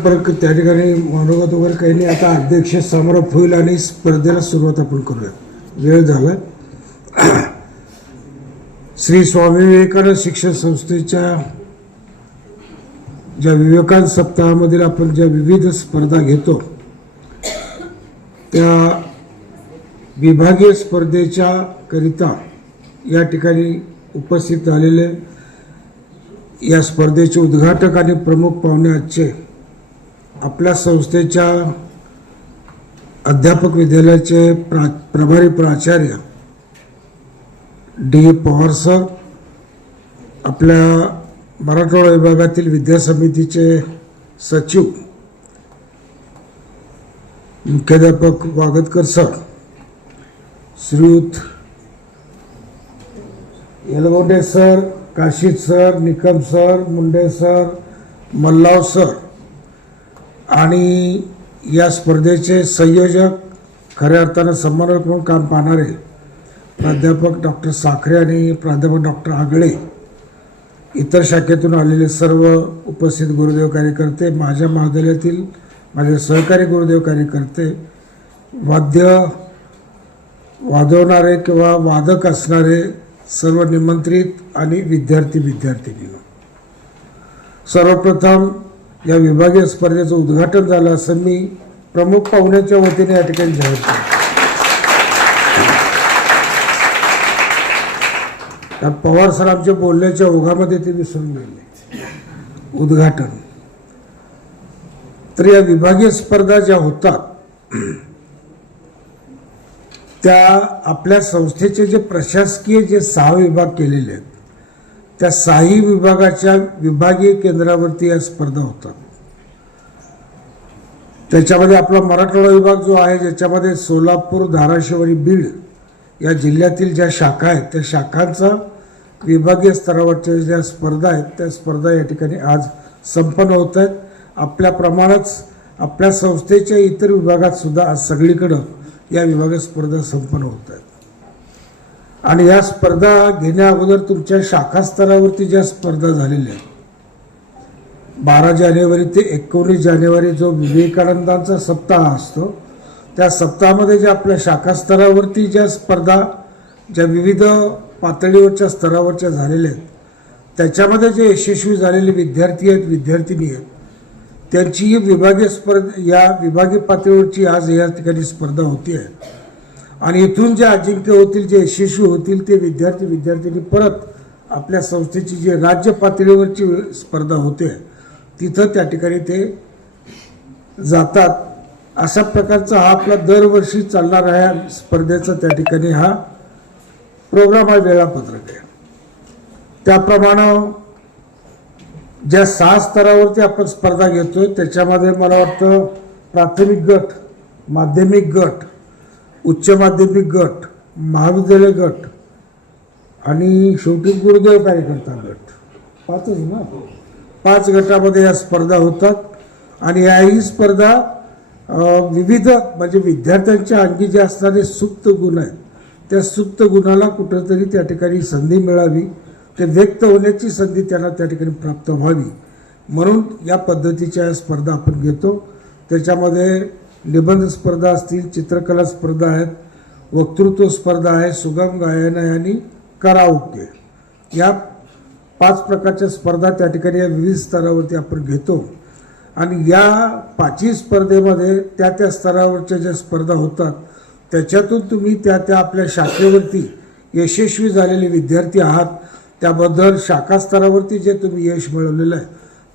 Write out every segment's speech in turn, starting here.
परत त्या ठिकाणी मनोगत वगैरे काही नाही. आता अध्यक्ष समारोप होईल आणि स्पर्धेला सुरुवात आपण करूया वेळ झाला. श्री स्वामी विवेकानंद शिक्षण संस्थेच्या ज्या विवेकानंद सप्ताहामधील आपण ज्या विविध स्पर्धा घेतो त्या विभागीय स्पर्धेच्या करिता या ठिकाणी उपस्थित झालेले या स्पर्धेचे उद्घाटक आणि प्रमुख पाहुणे आजचे आपल्या संस्थेच्या अध्यापक विद्यालयाचे प्रा प्रभारी प्राचार्य डी पवार सर आपल्या मराठवाडा विभागातील विद्या समितीचे सचिव मुख्याध्यापक वागतकर सर श्रीयुत Yelgonde sir Kashid sir Nikam sir Munde sir Mallav sir आणि या स्पर्धेचे संयोजक खऱ्या अर्थानं समन्वयक म्हणून काम पाहणारे प्राध्यापक डॉक्टर साखरे आणि प्राध्यापक डॉक्टर आगळे इतर शाखेतून आलेले सर्व उपस्थित गुरुदेव कार्यकर्ते माझ्या महाविद्यालयातील माझे सहकारी गुरुदेव कार्यकर्ते वाद्य वाजवणारे किंवा वादक असणारे सर्व निमंत्रित आणि विद्यार्थी विद्यार्थिनी सर्वप्रथम या विभागीय स्पर्धेचं उद्घाटन झालं असं मी प्रमुख पाहुण्याच्या वतीने या ठिकाणी जाहीर केलं त्या पवार सर आमच्या बोलण्याच्या ओघामध्ये ते विसरून गेले. उद्घाटन. तर या विभागीय स्पर्धा ज्या होतात त्या आपल्या संस्थेचे जे प्रशासकीय जे सहा विभाग केलेले आहेत त्या साई विभागाच्या विभागीय केंद्रावरती या स्पर्धा होतात त्याच्यामध्ये आपला मराठवाडा विभाग जो आहे ज्याच्यामध्ये सोलापूर धाराशिव आणि बीड या जिल्ह्यातील ज्या शाखा आहेत त्या शाखांचा विभागीय स्तरावरच्या ज्या स्पर्धा आहेत त्या स्पर्धा या ठिकाणी आज संपन्न होत आहेत. आपल्याप्रमाणेच आपल्या संस्थेच्या इतर विभागात सुद्धा आज सगळीकडं या विभागीय स्पर्धा संपन्न होत आहेत. आणि या स्पर्धा घेण्या अगोदर तुमच्या शाखा स्तरावरती ज्या स्पर्धा झालेल्या आहेत बारा जानेवारी ते एकोणीस जानेवारी जो विवेकानंदांचा सप्ताह असतो त्या सप्ताहामध्ये ज्या आपल्या शाखा स्तरावरती ज्या स्पर्धा ज्या विविध पातळीवरच्या स्तरावरच्या झालेल्या आहेत त्याच्यामध्ये जे यशस्वी झालेले विद्यार्थी आहेत विद्यार्थिनी आहेत त्यांची विभागीय स्पर्धा या विभागीय पातळीवरची आज या ठिकाणी स्पर्धा होती आहे आणि इथून जे अजिंक्य होतील जे यशस्वी होतील ते विद्यार्थी विद्यार्थ्यांनी परत आपल्या संस्थेची जी राज्य पातळीवरची स्पर्धा होते तिथं त्या ठिकाणी ते जातात. अशा प्रकारचा हा आपला दरवर्षी चालणारा ह्या स्पर्धेचा त्या ठिकाणी हा प्रोग्राम आहे वेळापत्रक. आहे त्याप्रमाणे ज्या सहा स्तरावरती आपण स्पर्धा घेतोय त्याच्यामध्ये मला वाटतं प्राथमिक गट माध्यमिक गट उच्च माध्यमिक गट महाविद्यालय गट आणि शेवटी गुरुदेव कार्यकर्ता गट. पाचच ना? पाच गटामध्ये या स्पर्धा होतात आणि याही स्पर्धा विविध म्हणजे विद्यार्थ्यांच्या अंगी जे असणारे सुप्त गुण आहेत त्या सुप्त गुणाला कुठंतरी त्या ठिकाणी संधी मिळावी ते व्यक्त होण्याची संधी त्यांना त्या ठिकाणी प्राप्त व्हावी. म्हणून या पद्धतीच्या या स्पर्धा आपण घेतो. त्याच्यामध्ये निबंध स्पर्धा असतील चित्रकला स्पर्धा आहेत वक्तृत्व स्पर्धा आहे सुगम गायन आहे आणि कराओके या पाच प्रकारच्या स्पर्धा त्या ठिकाणी या विविध स्तरावरती आपण घेतो. आणि या पाचही स्पर्धेमध्ये त्या त्या स्तरावरच्या ज्या स्पर्धा होतात त्याच्यातून तुम्ही त्या त्या आपल्या शाखेवरती यशस्वी झालेले विद्यार्थी आहात. त्याबद्दल शाखा स्तरावरती जे तुम्ही यश मिळवलेलं आहे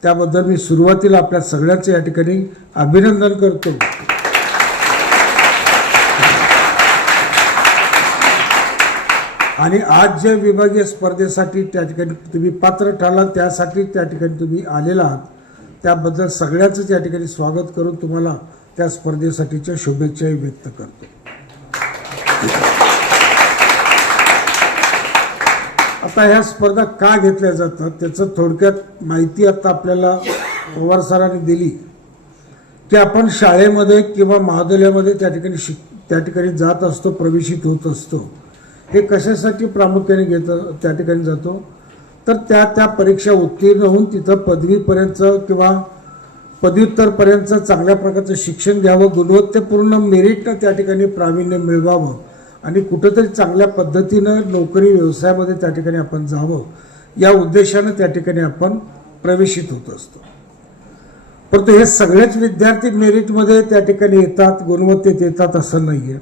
त्याबद्दल मी सुरुवातीला आपल्या सगळ्यांचं या ठिकाणी अभिनंदन करतो. आणि आज जे विभागीय स्पर्धेसाठी त्या ठिकाणी तुम्ही पात्र ठरलात त्यासाठी त्या ठिकाणी तुम्ही आलेला आहात. त्याबद्दल सगळ्याचं त्या ठिकाणी स्वागत करून तुम्हाला त्या स्पर्धेसाठीच्या शुभेच्छाही व्यक्त करतो. आता ह्या स्पर्धा का घेतल्या जातात त्याचं थोडक्यात माहिती आता आपल्याला पवार सरांनी दिली. की आपण शाळेमध्ये किंवा महाविद्यालयामध्ये त्या ठिकाणी शिक त्या ठिकाणी जात असतो प्रवेशित होत असतो. हे कशासाठी प्रामुख्याने घेत त्या ठिकाणी जातो? तर त्या त्या परीक्षा उत्तीर्ण होऊन तिथं पदवीपर्यंत किंवा पदव्युत्तरपर्यंत चांगल्या प्रकारचं शिक्षण घ्यावं गुणवत्तेपूर्ण मेरिटनं त्या ठिकाणी प्रावीण्य मिळवावं आणि कुठंतरी चांगल्या पद्धतीनं नोकरी व्यवसायामध्ये त्या ठिकाणी आपण जावं या उद्देशानं त्या ठिकाणी आपण प्रवेशित होत असतो. परंतु हे सगळेच विद्यार्थी मेरिटमध्ये त्या ठिकाणी येतात गुणवत्तेत येतात असं नाही आहे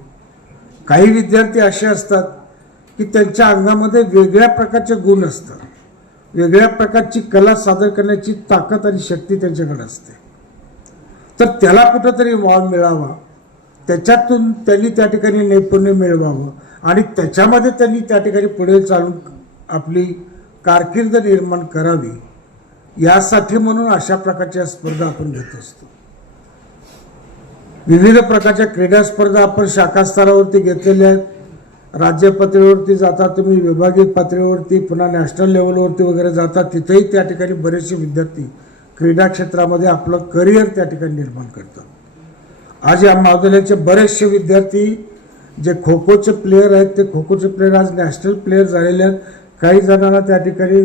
काही विद्यार्थी असे असतात की त्यांच्या अंगामध्ये वेगळ्या प्रकारचे गुण असतात. वेगळ्या प्रकारची कला सादर करण्याची ताकद आणि शक्ती त्यांच्याकडे असते. तर त्याला कुठंतरी वाव मिळावा. त्याच्यातून त्यांनी त्या ठिकाणी नैपुण्य मिळवावं आणि त्याच्यामध्ये त्यांनी त्या ठिकाणी पुढे चालून आपली कारकीर्द निर्माण करावी यासाठी म्हणून अशा प्रकारच्या स्पर्धा आपण घेत असतो. विविध प्रकारच्या क्रीडा स्पर्धा आपण शाखा स्तरावरती घेतलेल्या आहेत. राज्य पातळीवरती जाता तुम्ही विभागीय पातळीवरती पुन्हा नॅशनल लेवलवरती वगैरे जाता तिथेही त्या ठिकाणी बरेचसे विद्यार्थी क्रीडा क्षेत्रामध्ये आपलं करिअर त्या ठिकाणी निर्माण करतात. आज या महाविद्यालयाचे बरेचसे विद्यार्थी जे खो खोचे प्लेयर आहेत ते खो खोचे प्लेयर आज नॅशनल प्लेयर झालेले आहेत. काही जणांना त्या ठिकाणी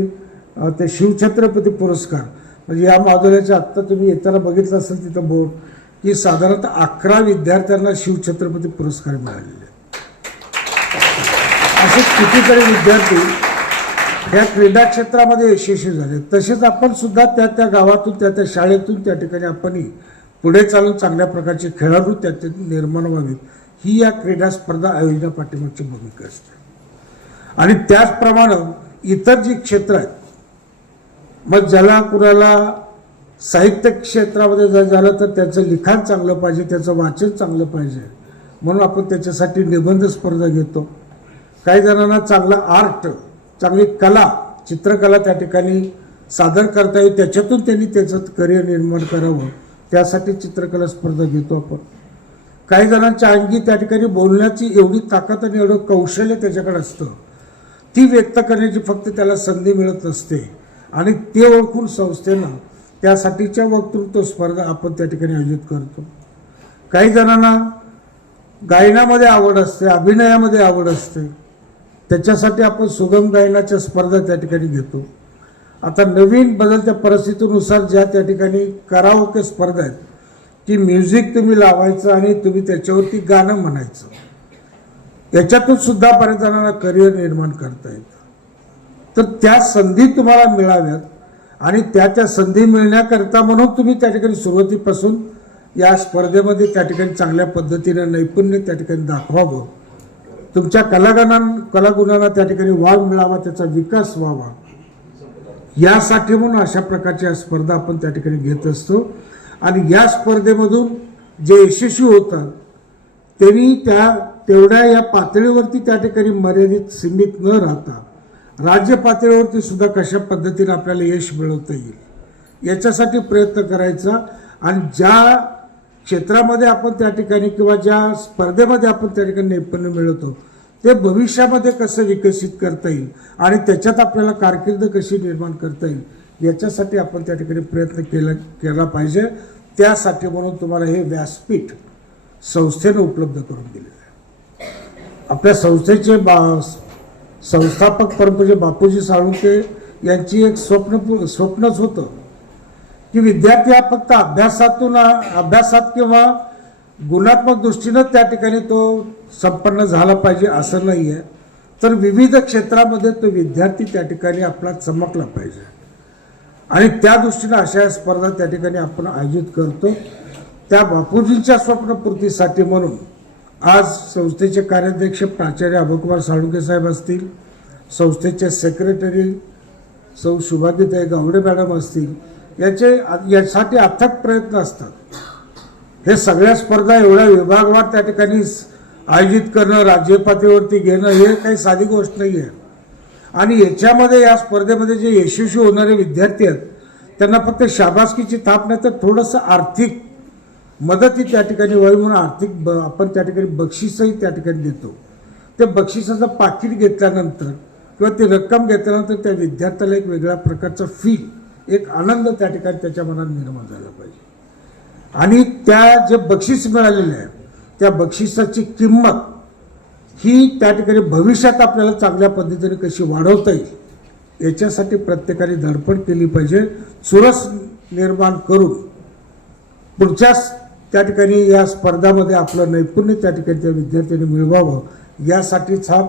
ते शिवछत्रपती पुरस्कार. म्हणजे या महाविद्यालयाच्या आत्ता तुम्ही येताना बघितलं असेल तिथं बोर्ड की साधारणतः अकरा विद्यार्थ्यांना शिवछत्रपती पुरस्कार मिळालेले असे कितीतरी विद्यार्थी या क्रीडा क्षेत्रामध्ये यशस्वी झाले. तसेच आपण सुद्धा त्या त्या गावातून त्या त्या शाळेतून त्या ठिकाणी आपणही पुढे चालून चांगल्या प्रकारचे खेळाडू त्यातून निर्माण व्हावेत. ही या क्रीडा स्पर्धा आयोजना पाठिंबाची भूमिका असते. आणि त्याचप्रमाणे इतर जी क्षेत्र आहेत मग ज्याला कुणाला साहित्य क्षेत्रामध्ये जर झालं तर त्याचं लिखाण चांगलं पाहिजे त्याचं वाचन चांगलं पाहिजे म्हणून आपण त्याच्यासाठी निबंध स्पर्धा घेतो. काही जणांना चांगलं आर्ट चांगली कला चित्रकला त्या ठिकाणी सादर करता येईल. त्याच्यातून त्यांनी त्याचं करिअर निर्माण करावं. त्यासाठी चित्रकला स्पर्धा घेतो आपण. काही जणांच्या अंगी त्या ठिकाणी बोलण्याची एवढी ताकद आणि एवढं कौशल्य त्याच्याकडे असतं. ती व्यक्त करण्याची फक्त त्याला संधी मिळत नसते. आणि ते ओळखून संस्थेनं त्यासाठीच्या वक्तृत्व स्पर्धा आपण त्या ठिकाणी आयोजित करतो. काही जणांना गायनामध्ये आवड असते अभिनयामध्ये आवड असते. त्याच्यासाठी आपण सुगम गायनाच्या स्पर्धा त्या ठिकाणी घेतो. आता नवीन बदलत्या परिस्थितीनुसार ज्या त्या ठिकाणी कराओके स्पर्धा आहेत की म्युझिक तुम्ही लावायचं आणि तुम्ही त्याच्यावरती गाणं म्हणायचं. याच्यातून सुद्धा बऱ्याच जणांना करिअर निर्माण करता येतं. तर त्या संधी तुम्हाला मिळाव्यात आणि त्या त्या संधी मिळण्याकरता म्हणून तुम्ही त्या ठिकाणी सुरुवातीपासून या स्पर्धेमध्ये त्या ठिकाणी चांगल्या पद्धतीने नैपुण्य त्या ठिकाणी दाखवावं. तुमच्या कलागुणां कलागुणांना त्या ठिकाणी वाव मिळावा त्याचा विकास व्हावा. यासाठी म्हणून अशा प्रकारच्या स्पर्धा आपण त्या ठिकाणी घेत असतो. आणि या स्पर्धेमधून जे यशस्वी होतात त्यांनी त्या तेवढ्या या पातळीवरती त्या ठिकाणी मर्यादित सीमित न राहता राज्य पातळीवरती सुद्धा कशा पद्धतीने आपल्याला यश मिळवता येईल याच्यासाठी प्रयत्न करायचा. आणि ज्या क्षेत्रामध्ये आपण त्या ठिकाणी किंवा ज्या स्पर्धेमध्ये आपण त्या ठिकाणी नैपुण्य मिळवतो ते भविष्यामध्ये कसं विकसित करता येईल आणि त्याच्यात आपल्याला कारकीर्द कशी निर्माण करता येईल याच्यासाठी आपण त्या ठिकाणी प्रयत्न केला केला पाहिजे. त्यासाठी म्हणून तुम्हाला हे व्यासपीठ संस्थेनं उपलब्ध करून दिलेलं आहे. आपल्या संस्थेचे बा संस्थापक परमपूज्य बापूजी साळुंके यांची एक स्वप्न स्वप्नच होतं. की विद्यार्थी हा फक्त अभ्यासातून अभ्यासात किंवा गुणात्मक दृष्टीनं त्या ठिकाणी तो संपन्न झाला पाहिजे असं नाही आहे तर विविध क्षेत्रामध्ये तो विद्यार्थी त्या ठिकाणी आपला चमकला पाहिजे. आणि त्या दृष्टीनं अशा स्पर्धा त्या ठिकाणी आपण आयोजित करतो. त्या बापूजींच्या स्वप्नपूर्तीसाठी म्हणून आज संस्थेचे कार्याध्यक्ष प्राचार्य अभयकुमार साळुंके साहेब असतील संस्थेचे सेक्रेटरी सौ शुभागीताई गावडे मॅडम असतील याचे यासाठी अथक प्रयत्न असतात. हे सगळ्या स्पर्धा एवढ्या विभागवार त्या ठिकाणी आयोजित करणं राज्य पातळीवरती घेणं हे काही साधी गोष्ट नाही आहे आणि याच्यामध्ये या स्पर्धेमध्ये जे यशस्वी होणारे विद्यार्थी आहेत त्यांना फक्त शाबासकीची थाप नाही तर थोडंसं आर्थिक मदतही त्या ठिकाणी व्हावी म्हणून आर्थिक ब आपण त्या ठिकाणी बक्षीसही त्या ठिकाणी देतो. ते बक्षिसाचं पाकिट घेतल्यानंतर किंवा ती रक्कम घेतल्यानंतर त्या विद्यार्थ्याला एक वेगळ्या प्रकारचा फील एक आनंद त्या ठिकाणी त्याच्या मनात निर्माण झाला पाहिजे. आणि त्या जे बक्षीस मिळालेले आहे त्या बक्षिसाची किंमत ही त्या ठिकाणी भविष्यात आपल्याला चांगल्या पद्धतीने कशी वाढवता येईल याच्यासाठी प्रत्येकाने धडपड केली पाहिजे चुरस निर्माण करून पुढच्याच त्या ठिकाणी या स्पर्धामध्ये आपलं नैपुण्य त्या ठिकाणी त्या विद्यार्थ्यांनी मिळवावं यासाठीच हा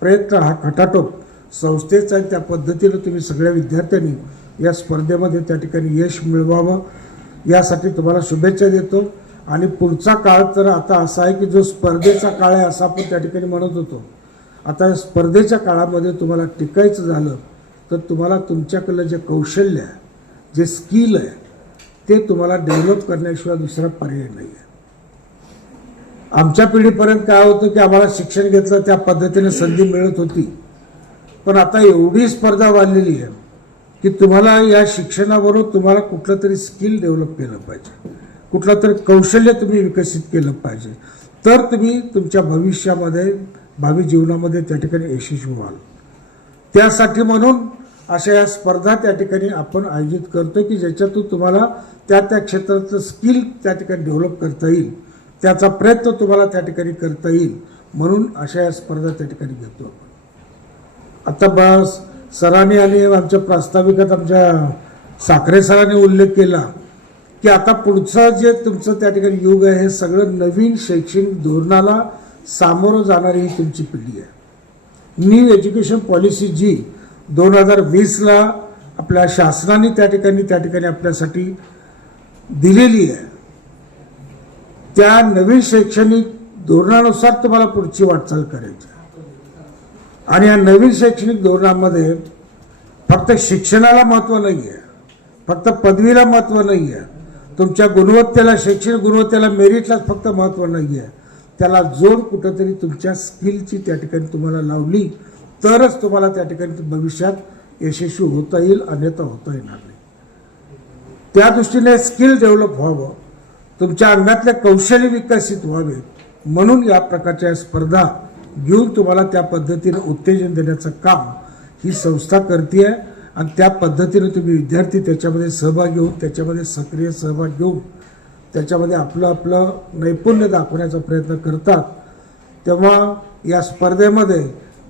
प्रयत्न हा खटाटोप संस्थेचा त्या पद्धतीनं तुम्ही सगळ्या विद्यार्थ्यांनी या स्पर्धेमध्ये त्या ठिकाणी यश मिळवावं यासाठी तुम्हाला शुभेच्छा देतो. आणि पुढचा काळ तर आता असा आहे की जो स्पर्धेचा काळ आहे असं आपण त्या ठिकाणी म्हणत होतो. आता या स्पर्धेच्या काळामध्ये तुम्हाला टिकायचं झालं तर तुम्हाला तुमच्याकडलं जे कौशल्य आहे जे स्किल आहे ते तुम्हाला डेव्हलप करण्याशिवाय दुसरा पर्याय नाही आहे. आमच्या पिढीपर्यंत काय होतं की आम्हाला शिक्षण घेतलं त्या पद्धतीने संधी मिळत होती. पण आता एवढी स्पर्धा वाढलेली आहे की तुम्हाला या शिक्षणाबरोबर तुम्हाला कुठलं तरी स्किल डेव्हलप केलं पाहिजे. कुठलं तरी कौशल्य तुम्ही विकसित केलं पाहिजे. तर तुम्ही तुमच्या भविष्यामध्ये भावी जीवनामध्ये त्या ठिकाणी यशस्वी व्हाल. त्यासाठी म्हणून अशा या स्पर्धा त्या ठिकाणी आपण आयोजित करतो की ज्याच्यातून तुम्हाला त्या त्या क्षेत्राचं स्किल त्या ठिकाणी डेव्हलप करता येईल. त्याचा प्रयत्न तुम्हाला त्या ठिकाणी करता येईल. म्हणून अशा या स्पर्धा त्या ठिकाणी घेतो आपण. आता बस सरांनी आणि आमच्या प्रास्ताविकात आमच्या साखरे सरांनी उल्लेख केला की आता पुढचं जे तुमचं त्या ठिकाणी युग आहे हे सगळं नवीन शैक्षणिक धोरणाला सामोरं जाणारी ही तुमची पिढी आहे न्यू एज्युकेशन पॉलिसी जी दोन हजार वीसला आपल्या शासनाने त्या ठिकाणी त्या ठिकाणी आपल्यासाठी दिलेली आहे त्या नवीन शैक्षणिक धोरणानुसार तुम्हाला पुढची वाटचाल करायची आहे. आणि या नवीन शैक्षणिक धोरणामध्ये फक्त शिक्षणाला महत्त्व नाही आहे फक्त पदवीला महत्त्व नाही आहे तुमच्या गुणवत्तेला शैक्षणिक गुणवत्तेला मेरिटलाच फक्त महत्त्व नाही आहे त्याला जोड कुठंतरी तुमच्या स्किलची त्या ठिकाणी तुम्हाला लावली तरच तुम्हाला त्या ठिकाणी भविष्यात यशस्वी होता येईल अन्यथा होता येणार नाही. त्या दृष्टीने स्किल डेव्हलप व्हावं तुमच्या अंगातले कौशल्य विकसित व्हावे म्हणून या प्रकारच्या स्पर्धा घेऊन तुम्हाला त्या पद्धतीनं उत्तेजन देण्याचं काम ही संस्था करते आहे आणि त्या पद्धतीनं तुम्ही विद्यार्थी त्याच्यामध्ये सहभाग घेऊन त्याच्यामध्ये सक्रिय सहभाग घेऊन त्याच्यामध्ये आपलं आपलं नैपुण्य दाखवण्याचा प्रयत्न करतात. तेव्हा या स्पर्धेमध्ये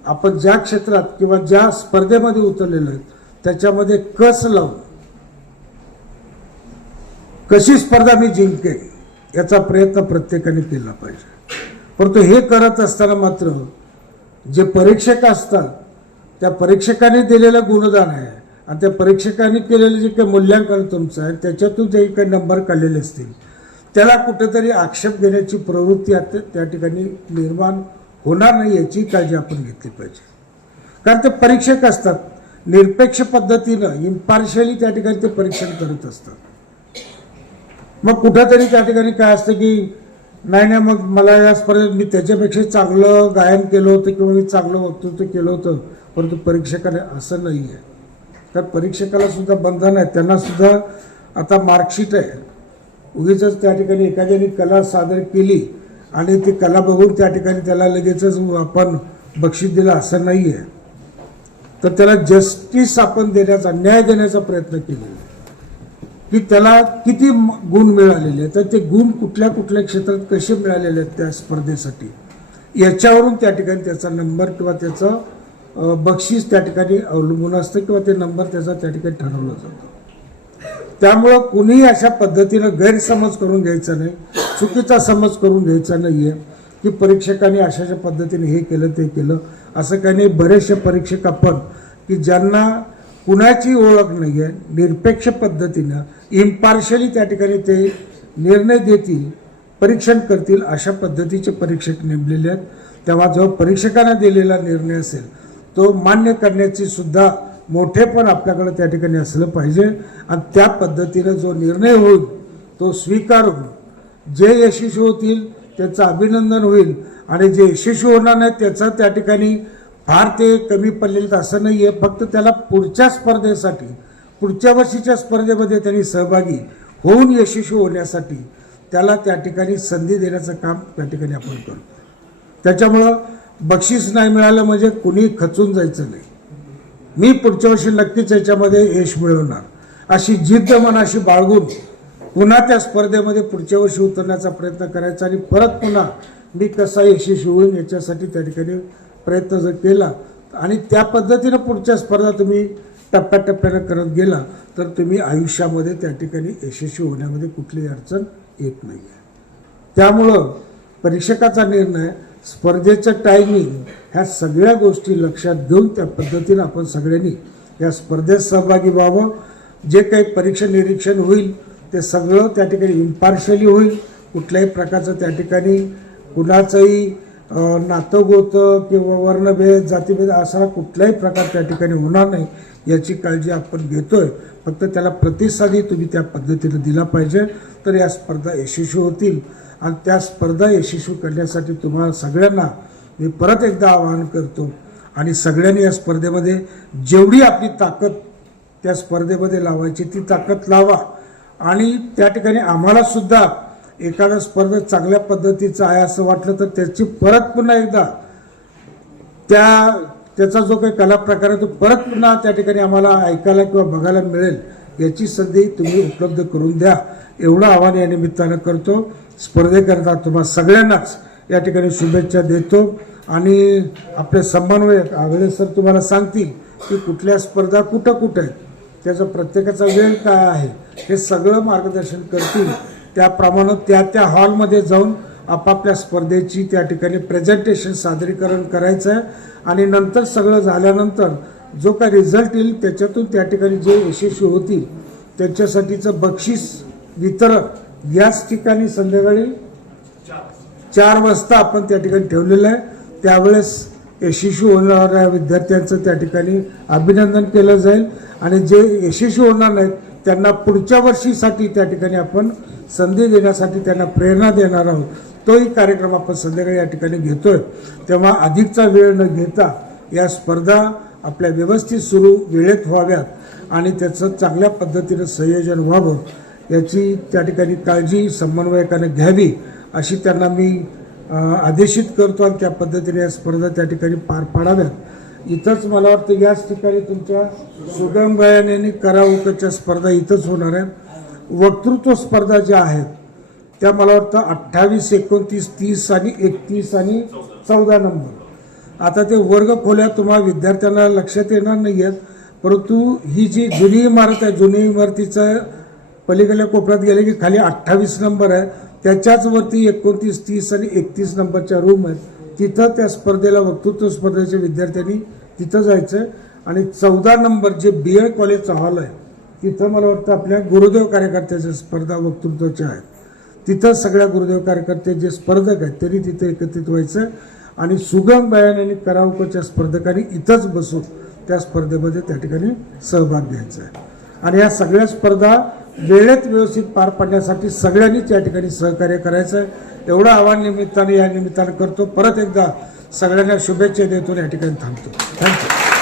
आपण ज्या क्षेत्रात किंवा ज्या स्पर्धेमध्ये उतरलेलं आहे त्याच्यामध्ये कस लावून कशी स्पर्धा मी जिंकेन याचा प्रयत्न प्रत्येकाने केला पाहिजे. परंतु हे करत असताना मात्र जे परीक्षक असतात त्या परीक्षकाने दिलेलं गुणदान आहे आणि त्या परीक्षकाने केलेलं जे काही मूल्यांकन तुमचं आहे त्याच्यातून जे काही नंबर काढलेले असतील त्याला कुठेतरी आक्षेप घेण्याची प्रवृत्ती आता त्या ठिकाणी निर्माण होणार नाही याची काळजी आपण घेतली पाहिजे. कारण ते परीक्षक असतात निरपेक्ष पद्धतीनं इम्पार्शियली त्या ठिकाणी ते परीक्षण करत असतात. मग कुठंतरी त्या ठिकाणी काय असतं की नाही नाही मग मला या स्पर्धेत मी त्याच्यापेक्षा चांगलं गायन केलं होतं किंवा मी चांगलं वक्तृत्व केलं होतं परंतु परीक्षकाने असं नाही आहे तर परीक्षकाला सुद्धा बंधन आहे त्यांना सुद्धा आता मार्कशीट आहे. उगीच त्या ठिकाणी एखाद्याने कला सादर केली आणि ती कला बघून त्या ठिकाणी त्याला लगेचच आपण बक्षीस दिलं असं नाही आहे तर त्याला जस्टिस आपण देण्याचा न्याय देण्याचा प्रयत्न केलेला आहे. की त्याला किती गुण मिळालेले आहेत तर ते गुण कुठल्या कुठल्या क्षेत्रात कसे मिळालेले आहेत त्या स्पर्धेसाठी. याच्यावरून त्या ठिकाणी त्याचा नंबर किंवा त्याचं बक्षीस त्या ठिकाणी अवलंबून असतं किंवा ते नंबर त्याचा त्या ठिकाणी ठरवलं जातं. त्यामुळं कुणीही अशा पद्धतीनं गैरसमज करून घ्यायचा नाही चुकीचा समज करून घ्यायचा नाही आहे की परीक्षकांनी अशाच्या पद्धतीने हे केलं ते केलं. असं काही नाही बरेचसे परीक्षक आपण की ज्यांना कुणाची ओळख नाही आहे निरपेक्ष पद्धतीनं इम्पार्शली त्या ठिकाणी ते निर्णय देतील परीक्षण करतील अशा पद्धतीचे परीक्षक नेमलेले आहेत. तेव्हा जो परीक्षकांना दिलेला निर्णय असेल तो मान्य करण्याची सुद्धा मोठेपण आपल्याकडे त्या ठिकाणी असलं पाहिजे. आणि त्या पद्धतीनं जो निर्णय होईल तो स्वीकारून जे यशस्वी होतील त्याचं अभिनंदन होईल. आणि जे यशस्वी होणार नाही त्याचा त्या ठिकाणी फार ते कमी पडलेलं असं नाही आहे फक्त त्याला पुढच्या स्पर्धेसाठी पुढच्या वर्षीच्या स्पर्धेमध्ये त्यांनी सहभागी होऊन यशस्वी होण्यासाठी त्याला त्या ठिकाणी संधी देण्याचं काम त्या ठिकाणी आपण करतो. त्याच्यामुळं बक्षीस नाही मिळालं म्हणजे कुणी खचून जायचं नाही. मी पुढच्या वर्षी नक्कीच याच्यामध्ये यश मिळवणार. अशी जिद्द मनाशी बाळगून पुन्हा त्या स्पर्धेमध्ये पुढच्या वर्षी उतरण्याचा प्रयत्न करायचा आणि परत पुन्हा मी कसा यशस्वी होईन याच्यासाठी त्या ठिकाणी प्रयत्न जर केला आणि त्या पद्धतीनं पुढच्या स्पर्धा तुम्ही टप्प्याटप्प्यानं करत गेला तर तुम्ही आयुष्यामध्ये त्या ठिकाणी यशस्वी होण्यामध्ये कुठलीही अडचण येत नाही आहे त्यामुळं परीक्षकाचा निर्णय स्पर्धेचं टायमिंग ह्या सगळ्या गोष्टी लक्षात घेऊन त्या पद्धतीनं आपण सगळ्यांनी या स्पर्धेत सहभागी व्हावं. जे काही परीक्षा निरीक्षण होईल ते सगळं त्या ठिकाणी इम्पार्शली होईल. कुठल्याही प्रकारचं त्या ठिकाणी कुणाचंही नातं गोतं किंवा वर्णभेद जातीभेद असा कुठलाही प्रकार त्या ठिकाणी होणार नाही याची काळजी आपण घेतोय. फक्त त्याला प्रतिसादही तुम्ही त्या पद्धतीनं दिला पाहिजे. तर या स्पर्धा यशस्वी होतील. आणि त्या स्पर्धा यशस्वी करण्यासाठी तुम्हाला सगळ्यांना मी परत एकदा आवाहन करतो आणि सगळ्यांनी या स्पर्धेमध्ये जेवढी आपली ताकद त्या स्पर्धेमध्ये लावायची ती ताकद लावा. आणि त्या ठिकाणी आम्हालासुद्धा एखादा स्पर्धा चांगल्या पद्धतीचा आहे असं वाटलं तर त्याची परत पुन्हा एकदा त्या त्याचा जो काही कला प्रकार आहे तो परत पुन्हा त्या ठिकाणी आम्हाला ऐकायला किंवा बघायला मिळेल याची संधी तुम्ही उपलब्ध करून द्या. एवढं आव्हान या निमित्तानं करतो. स्पर्धेकरता तुम्हा सगळ्यांनाच या ठिकाणी शुभेच्छा देतो. आणि आपले समन्वयक आगळे सर तुम्हाला सांगतील की कुठल्या स्पर्धा कुठं कुठं आहेत त्याचा प्रत्येकाचा वेळ काय आहे हे सगळं मार्गदर्शन करतील. त्याप्रमाणे त्या त्या हॉलमध्ये जाऊन आपापल्या स्पर्धेची त्या ठिकाणी प्रेझेंटेशन सादरीकरण करायचं आहे. आणि नंतर सगळं झाल्यानंतर जो काय रिझल्ट येईल त्याच्यातून त्या ठिकाणी जे यशस्वी होतील त्यांच्यासाठीचं बक्षीस वितरण याच ठिकाणी संध्याकाळी चार वाजता आपण त्या ठिकाणी ठेवलेलं आहे. त्यावेळेस यशस्वी होणाऱ्या विद्यार्थ्यांचं त्या ठिकाणी अभिनंदन केलं जाईल. आणि जे यशस्वी होणार नाहीत त्यांना पुढच्या वर्षीसाठी त्या ठिकाणी आपण संधी देण्यासाठी त्यांना प्रेरणा देणार आहोत तोही कार्यक्रम आपण संध्याकाळी या ठिकाणी घेतोय. तेव्हा अधिकचा वेळ न घेता या स्पर्धा आपल्या व्यवस्थित सुरू वेळेत व्हाव्यात आणि त्याचं चांगल्या पद्धतीनं संयोजन व्हावं याची त्या ठिकाणी काळजी समन्वयकाने घ्यावी अशी त्यांना मी आदेशित करतो आणि त्या पद्धतीने या स्पर्धा त्या ठिकाणी पार पाडाव्यात. इथंच मला वाटतं याच ठिकाणी तुमच्या सुगम गायन आणि स्पर्धा इथंच होणार आहेत. वक्तृत्व स्पर्धा ज्या आहेत त्या मला वाटतं अठ्ठावीस एकोणतीस तीस आणि एकतीस आणि चौदा नंबर. आता ते वर्ग खोल्या तुम्हाला विद्यार्थ्यांना लक्षात येणार नाही आहेत परंतु ही जी जुनी इमारत आहे जुनी इमारतीचं पलीकडल्या कोपऱ्यात गेले की खाली अठ्ठावीस नंबर आहे त्याच्याच वरती एकोणतीस तीस आणि एकतीस नंबरच्या रूम आहेत. तिथं त्या स्पर्धेला वक्तृत्व स्पर्धेच्या विद्यार्थ्यांनी तिथं जायचं आणि चौदा नंबर जे बी एड कॉलेजचा हॉल आहे तिथं मला वाटतं आपल्या गुरुदेव कार्यकर्त्याच्या स्पर्धा वक्तृत्वाच्या आहेत. तिथं सगळ्या गुरुदेव कार्यकर्ते जे स्पर्धक आहेत त्यांनी तिथं एकत्रित व्हायचं आणि सुगम बयान आणि करावकोच्या स्पर्धकांनी इथंच बसून त्या स्पर्धेमध्ये त्या ठिकाणी सहभाग घ्यायचा आहे. आणि या सगळ्या स्पर्धा वेळेत व्यवस्थित पार पाडण्यासाठी सगळ्यांनीच या ठिकाणी सहकार्य करायचं आहे. एवढं आव्हान निमित्ताने या निमित्तानं करतो. परत एकदा सगळ्यांना शुभेच्छा देतो या ठिकाणी थांबतो. थँक्यू